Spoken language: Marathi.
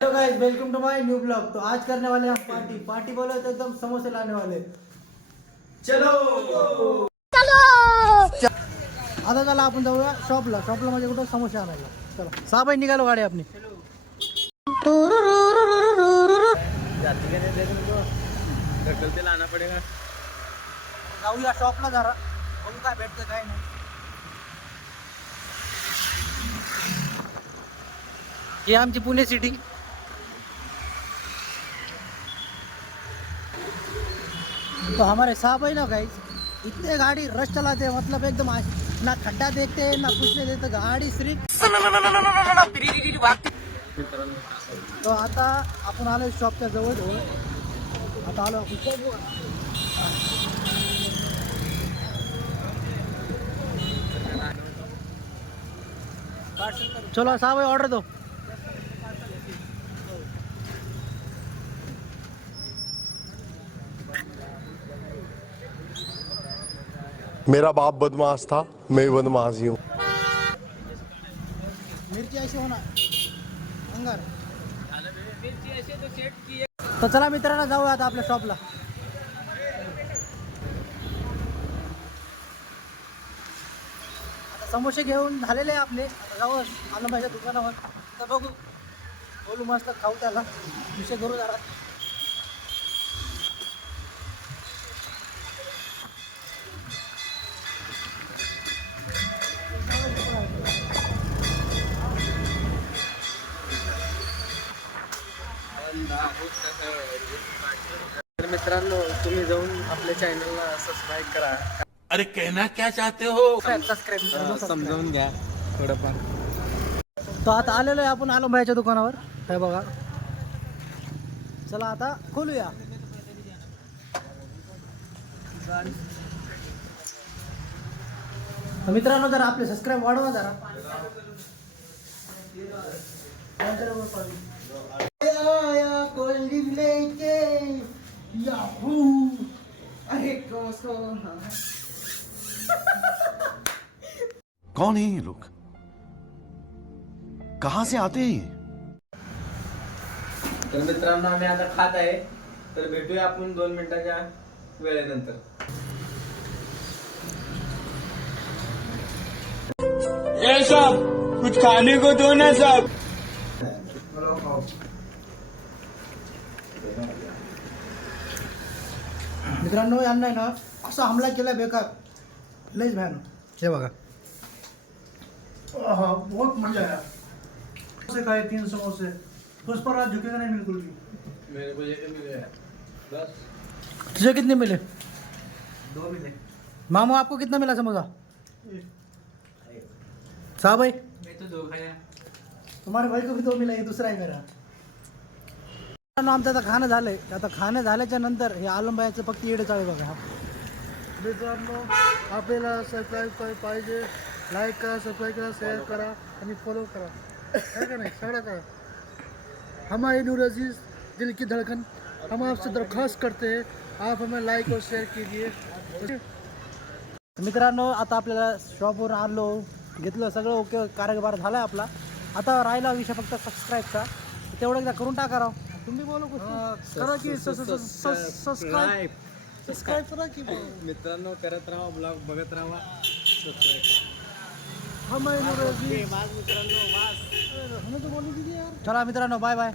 Hello guys, welcome to my new blog. तो आज करने वाले हम पार्टी। पार्टी बोलो तो एकदम समोसे लाने वाले। चलो आता चला आपण जाऊया शॉपला म्हणजे कुठं समोसे आणायला। चला साबाई निघालो गाडी आपली। जाऊया शॉपला जरा बघू काय भेटतं काय नाही। ये आमची पुणे सिटी। तो हमारे साहब है ना गाइस, इतने गाड़ी रश चलाते हैं, मतलब एकदम ना खड्डा देखते हैं ना कुछ नहीं देते, गाड़ी सिर्फ। तो आता आपण आलो शॉपच्या जवळ। आता आलो चलो साहब ऑर्डर दो। मेरा बाप बदमाश था, मैं बदमाश ही हूँ। मिरची ऐसे होणार अंगार। तो चला मित्रांनो जाऊया आता आपल्या शॉपला। आता समोसे घेऊन झालेले आहे आपले। आता जाऊ आलमबाईच्या दुकानावर, तर बघू बोलू मस्त खाऊ त्याला विषय करू जरा। तर मित्रांनो तुम्ही जाऊन आपल्या चॅनलला सबस्क्राईब करा। अरे कहना क्या चाहते हो? सबस्क्राईब समजावून घ्या थोडंफार। तो आता आलेलो आहे आपण आलमबाईच्या दुकानावर, हे बघा। चला आता खोलूया। तर मित्रांनो जरा आपले सबस्क्राईब वाढवा जरा। कौन है ये लोग? कहां से आते हैं ये? तर मित्रांनो आम्ही आता खात आहे, तर भेटूया आपण 2 मिनिटाच्या वेळेनंतर। ए साहब, कुछ खाने को दो ना साहब। मित्रांनो यांना आहे ना असा हमला केला बेकार, लईच भयानक। हे बघा बहुत मजा आया। समोसे खाए 3 समोसे, उस पर आज झुकेगा नहीं बिल्कुल भी। मेरे को ये मिले बस तुझे कितने मिले? 2 मिले। मामू आपको कितना मिला समोसा? साहब भाई मैं तो 2 खाया। तुम्हारे भाई को भी 2 मिला, ये दूसरा है मेरा। आमचं आता खाणं झालंय। आता खाणं झाल्याच्या नंतर हे आलमबाईचं फक्त येडे चाळे बघा। मित्रांनो आपल्याला सबस्क्राईब पाहिजे, लाईक करा, सबस्क्राईब करा, शेअर करा आणि फॉलो करा, है का नाही? सगळं करा। हमारे नूर अजीज दिल की धड़कन, हम आपसे दरख्वास्त करते हैं आप हमें लाईक और शेअर कीजिए। मित्रांनो आता आपल्याला शॉपवर आलो, घेतलं सगळं ओके, कारभार झाला आपला। आता राहिला विषय फक्त सबस्क्राईबचा, तेवढं एकदा करून टाका राव। तुम्ही बोलो कुछ करा की सबस्क्राईब करा की। मित्रांनो करत राहा, ब्लॉग बघत राहा, सबस्क्राईब करा। हमारे नूर अजीज। मित्रांनो चला मित्रांनो बाय बाय।